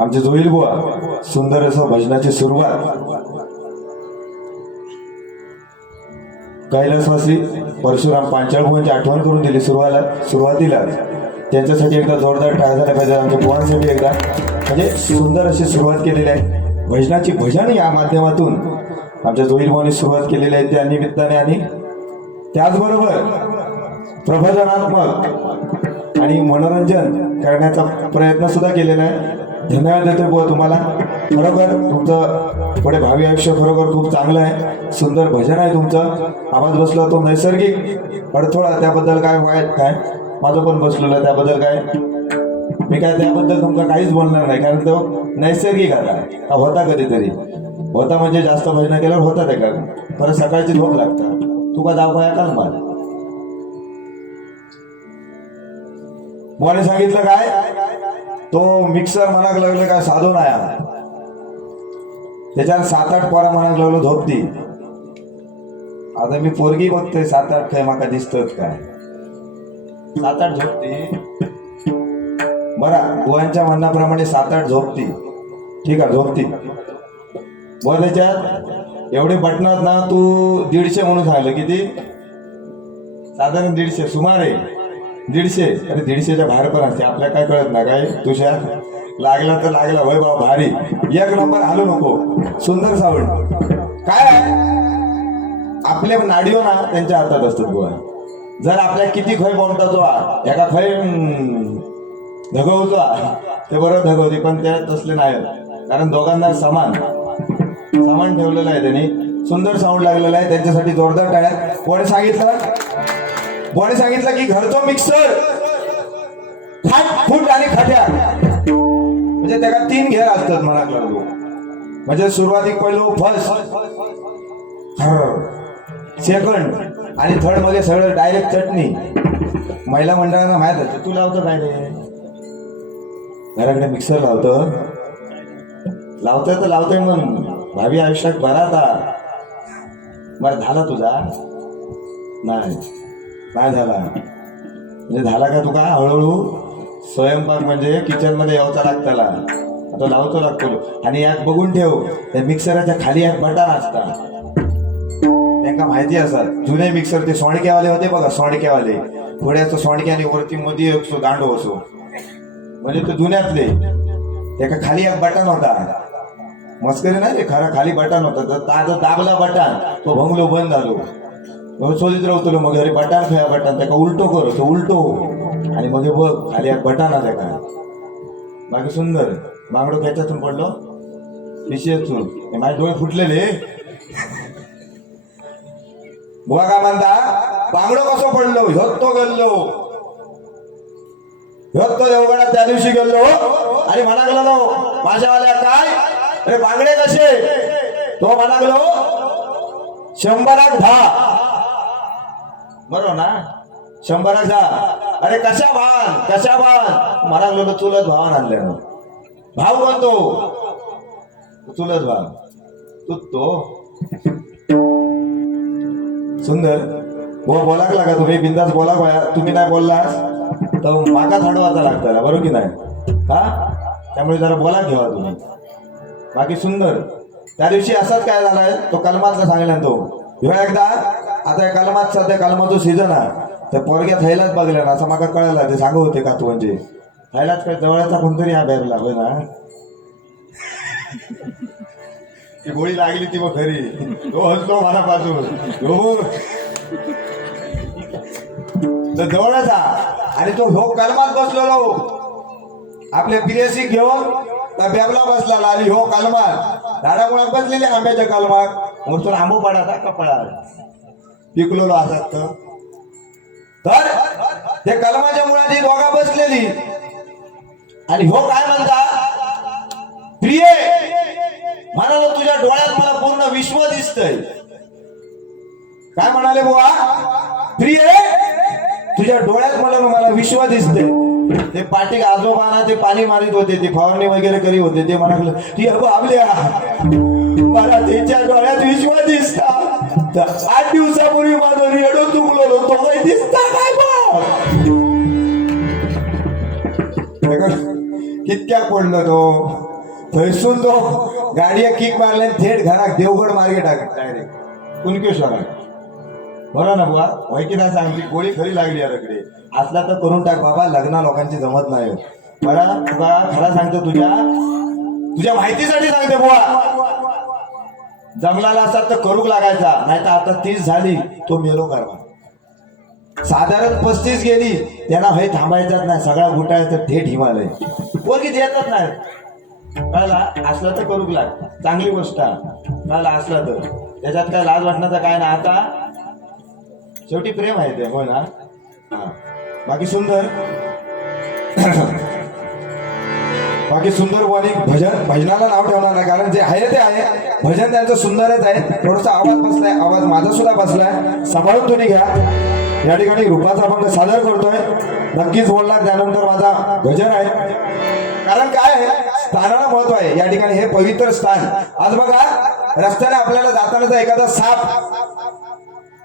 आमचे जोईल बुवा सुंदर असं भजनाची सुरुवात. कैलासवासी परशुराम पांचाळभुवांची आठवण करून दिली सुरुवाला सुरुवातीला. त्यांच्यासाठी एकदा जोरदार टाळ झाला पाहिजे आमच्या बुवांसाठी एकदा. म्हणजे सुंदर अशी सुरुवात केलेली आहे. भजनाची भजन या माध्यमातून आमच्या जोईल भाऊनी सुरुवात केलेली आहे त्या निमित्ताने आणि त्याचबरोबर प्रबोधनात्मक आणि मनोरंजन करण्याचा प्रयत्न सुद्धा केलेला आहे. धन्यवाद देतो बुवा तुम्हाला. खरोखर तुमचं पुढे भावी आयुष्य खरोखर खूप चांगलं आहे. सुंदर भजन आहे तुमचं. आवाज बसला तो नैसर्गिक. अडथळा त्याबद्दल काय वाईट काय? माझं पण बसलेलं त्याबद्दल काय? मी काय त्याबद्दल तुमका काहीच बोलणार नाही. कारण तो नैसर्गिक आता. हा होता कधीतरी. होता म्हणजे जास्त भजन केल्यावर होता ते कारण. परत सकाळची झोप लागतात तू का जाऊ का मला. मोने सांगितलं काय? तो मिक्सर म्हणाक लागलं काय साधू नाही हा. त्याच्यात सात आठ पोरा म्हणाक लागलो झोपती आता मी पोरगी बघतोय सात आठ काय माका दिसतोच काय? सात आठ झोपती बरा बुवांच्या म्हणण्याप्रमाणे सात आठ झोपती ठीक आहे झोपती व त्याच्यात एवढे बटनात ना तू दीडशे म्हणून सांगलं किती? साधारण दीडशे सुमारे. दीडशे. अरे दीडशेच्या बाहेर पण असते. आपल्या काय कळत ना काय? तुझ्या लागला तर लागला. वय बाबा भारी. एक नंबर आलो नको. सुंदर सावड काय? आपल्या नाडीओ ना त्यांच्या हातात असतात गोवा जर आपल्या किती खय बोलताचो एका खय धगवतो. ते बरोबर धगवते पण ते तसले नाही कारण दोघांना समान. समान ठेवलेलं आहे त्यांनी. सुंदर साऊंड लागलेला आहे. त्यांच्यासाठी जोरदार टाळ्यात. कोणी सांगितलं? कोणी सांगितलं की घरचो मिक्सर खाट फूट आणि खट्या म्हणजे त्याला तीन घेर असतात म्हणा लागलो म्हणजे सुरुवातीक पहिलो फर्स्ट सेकंड आणि थर्डमध्ये सगळं डायरेक्ट चटणी. महिला मंडळांना माहीत आहे तू लावतो काय रे? घराकडे मिक्सर लावतो. लावतोय तर लावतोय म्हणून भावी आयुष्यात बरा आता बरं झाला तुझा? नाही. नाही झाला? म्हणजे झाला का तुका हळूहळू स्वयंपाक म्हणजे किचनमध्ये यावचा लागताला आता लावतो लागतो आणि यात बघून ठेव त्या मिक्सराच्या खाली एक बटन असता. त्यांना माहिती असतात जुने मिक्सर ते सोंडक्यावाले होते बघा सोंडक्यावाले. थोड्याचं सोंडके आणि वरती मध्ये असो दांडो असो. म्हणजे ते जुन्यातले. त्याका खाली एक बटन होता. मस्करी नाही रे खरा खाली बटन होता. तर ताजं दाबला बटन तो भंगलो बंद झालो. मग रावतलो राहतो मग अरे बटन खया बटान त्याका उलटो कर तो उलटो हो. आणि मग बघ खाली एक बटन बाकी सुंदर बांगडो खेच्यातून पडलो. पिशेतून माझे डोळे फुटलेले. बुवा काय म्हणता? बांगडो कसो पडलो? ह्यो तो गेलो ह्यो तो देवगडात त्या दिवशी गेलो आणि म्हणा गेलो माझ्यावाल्या काय? अरे बांगडे कसे? तो म्हणा गेलो शंभराक दहा. बरोबर हो ना? शंभराक अरे कशा भान कशा भान मला गेलो चुलत भावान आणले ना भाव कोणतो चुलत भाव तू तो? सुंदर हो बोलाक लागा तुम्ही? बिंदास बोला गोया तुम्ही नाही बोललास? तर माका थाडवाचा लागताला बरोबर की नाही? हा? त्यामुळे जरा बोला घेवा हो तुम्ही. बाकी सुंदर त्या दिवशी असाच काय झालाय? तो कलमातला सांगला तो. ह्यो एकदा आता कालमात कलमात सध्या कलमाचो सीझन आहे. त्या पोरग्या थैलाच बघल्या ना असं माका कळलं ते सांगू होते का तू म्हणजे? थैलाच काय जवळचा कोणतरी हा बॅगला होय ना? ती गोळी लागली ती मग खरी तो हसलो मनापासून. हो तर जवळच हा. आणि तो हो कलमात बसलेलो. आपले बिरेसी घेऊन त्या बॅबला बसला आणि हो कलमात. झाडामुळे बसलेली आंब्याच्या कलमात. मग तुला आंबू कपडा पिकलेलो असत तर ते कलमाच्या मुळात ही दोघा बसलेली. आणि हो काय म्हणता? प्रिय म्हणालो तुझ्या डोळ्यात मला पूर्ण विश्व दिसतय. काय म्हणाले बुवा? प्रिय तुझ्या डोळ्यात मला मला विश्व दिसतंय. ते पाठी आजोबाना ते पाणी मारित होते ते फवारणी वगैरे करीत होते ते म्हणाल ती अगो आपल्या मला त्याच्या डोळ्यात विश्व दिसता. आठ दिवसापूर्वी माझं रेडो चुकलो तो काही दिसता काय कितक्या पडलो तो? थंयसून तो गाडये किक मारले थेट घराक देवगड मार्गे टाक डायरेक्ट कुणकेश्वराक बरं ना बुवा वय किती सांगली गोळी खरी लागली याकडे असला तर करून टाक बाबा लग्न लोकांची जमत नाही. हो. बरं तुला खरा सांगतो तुझ्या. तुझ्या माहितीसाठी सांगते बुवा. जंगलाला असा तर करूक लागायचा नाही तर आता तीस झाली तो मेलो करवा साधारण पस्तीस गेली त्यांना हे थांबायचाच नाही सगळा घुटायचं थेट हिमालय. पोरगी येतात नाही. कळला? असलं तर करूक लाग. चांगली गोष्ट. आहे. कळला? असलं तर. त्याच्यात काय लाज वाटण्याचं काय ना आता? शेवटी प्रेम आहे ते हो ना? बाकी सुंदर. बाकी सुंदर वाणी भजन भजनाला नाव ठेवणार नाही कारण जे आहे ते आहे. भजन त्यांचं सुंदरच आहे. थोडासा आवाज बसलाय. आवाज माझा सुद्धा बसलाय. सांभाळून तुम्ही घ्या. या ठिकाणी रूपाचा अभंग सादर करतोय. नक्कीच बोलणार त्यानंतर माझा गजर आहे. कारण काय आहे? स्थानाला महत्त्व आहे. या ठिकाणी हे पवित्र स्थान. आज बघा रस्त्याने आपल्याला जातानाचा एखादा साप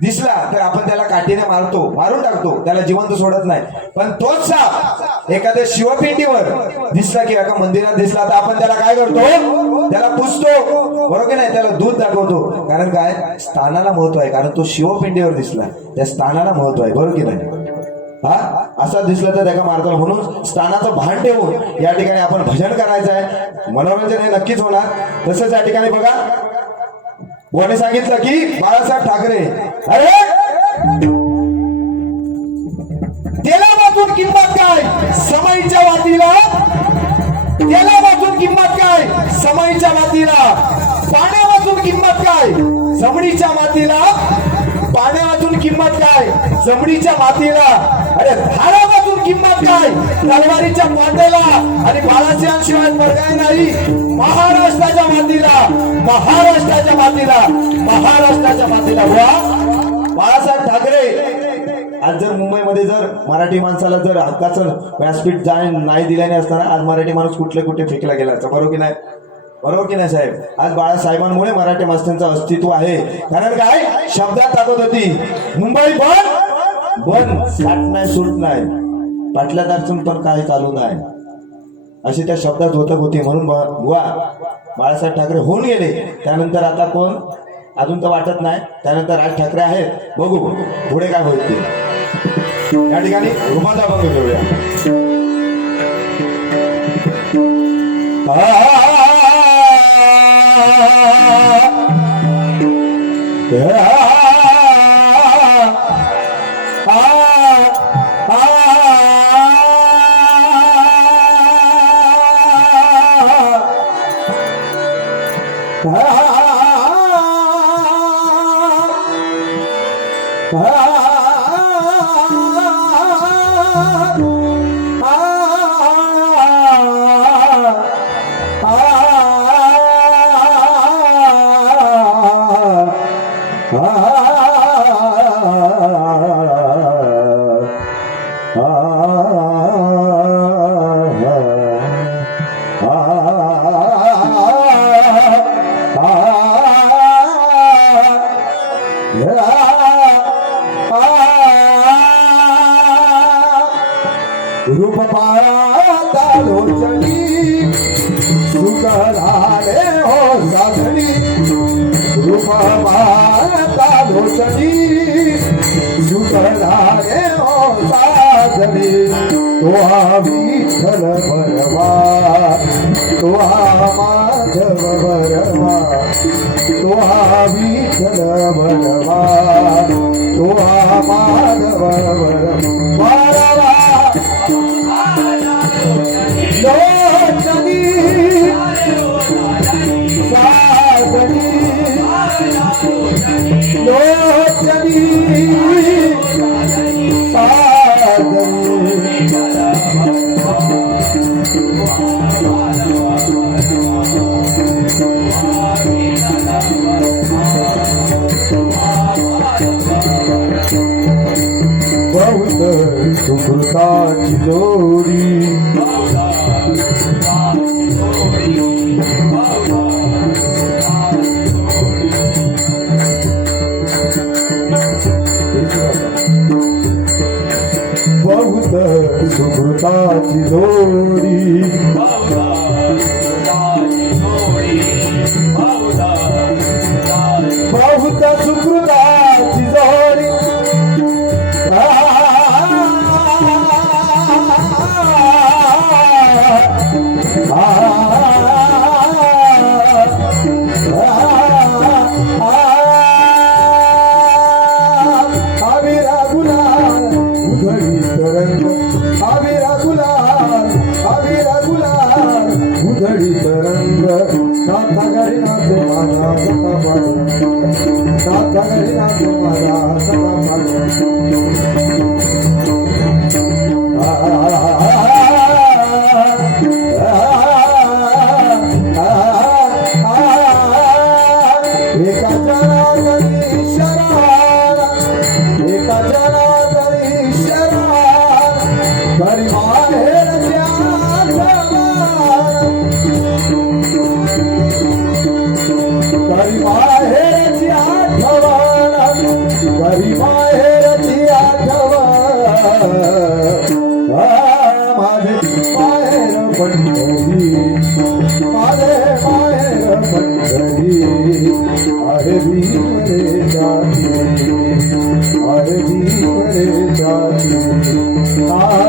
दिसला तर आपण त्याला काठीने मारतो मारून टाकतो त्याला जिवंत सोडत नाही. पण तोच साप एखाद्या शिवपेटीवर दिसला की एका मंदिरात दिसला तर आपण त्याला काय करतो? त्याला पुसतो. बरोबर नाही? त्याला दूध दाखवतो. कारण काय? स्थानाला महत्त्व आहे. कारण तो शिवपिंडीवर दिसला. त्या स्थानाला महत्त्व आहे. बरोबर की नाही? हा? असा दिसला तर त्याला मारतो. म्हणून स्थानाचं भान ठेवून या ठिकाणी आपण भजन करायचं आहे. मनोरंजन हे नक्कीच होणार. तसंच या ठिकाणी बघा कोणी सांगितलं की बाळासाहेब ठाकरे? अरे! त्याला वाचून किंमत काय? समईच्या वातीला त्याला वाचून किंमत काय? समईच्या मातीला. पाण्या वाचून किंमत काय? जमडीच्या मातीला. पाण्या वाचून किंमत काय? जमडीच्या मातीला. अरे धारा किंमत काय? तलवारीच्या मातेला आणि बाळाच्या शिवाय पर्याय नाही. महाराष्ट्राच्या मातीला महाराष्ट्राच्या मातीला महाराष्ट्राच्या मातीला. वा बाळासाहेब ठाकरे. आज जर मुंबईमध्ये जर मराठी माणसाला जर हक्काचं व्यासपीठ जाय नाही दिल्याने असताना आज मराठी माणूस कुठले कुठे फेकला गेला असता? बरोबर की नाही? बरोबर की नाही साहेब? आज बाळासाहेबांमुळे मराठी माणसांचं अस्तित्व आहे. कारण काय? शब्दात ताकद होती मुंबई बंद बंद साठ नाही सूट नाही. पाटल्या दारचून पण काय चालू नाही. अशी त्या शब्दात होतक होती म्हणून बुवा बाळासाहेब ठाकरे होऊन गेले. त्यानंतर आता कोण? अजून तर वाटत नाही. त्यानंतर राज ठाकरे आहेत. बघू पुढे काय होईल ते या ठिकाणी रुमाचा अभंग घेऊया. पाळता लोचनी सुकराले हो तो हा विठ्ठल भरवा. तो माधव भरवा. तो हा विठ्ठल भरवा. तो माधव भरवा. लोचनी साधनी you. હરી મારે મારે રમણી હરે ભીમરે જાતિ હરે ભીમરે જાતિ આ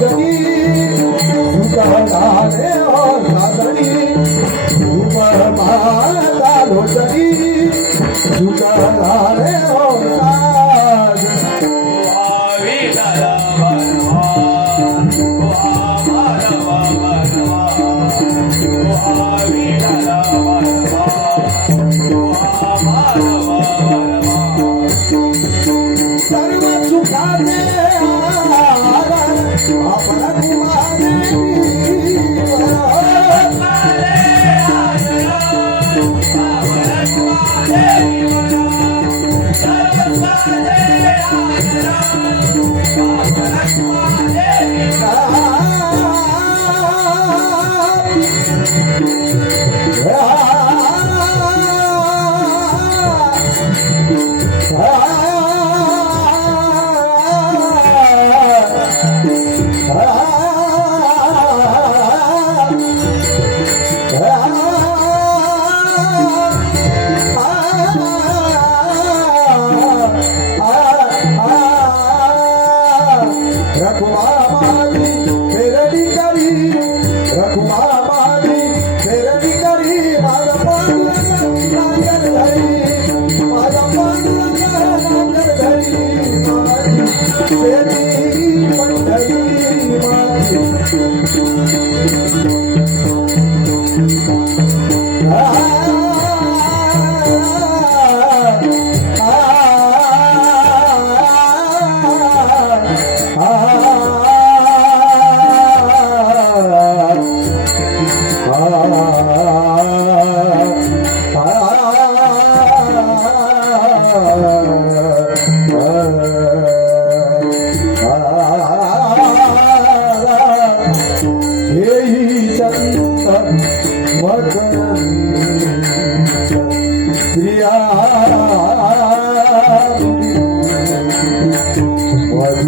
જગની સુધારા રે રાધણી ઉપર માતા લોચની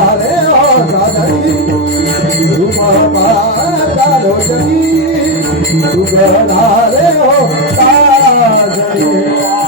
તારે સાધની રૂપા રોજની સુગધારે ઓ સાધની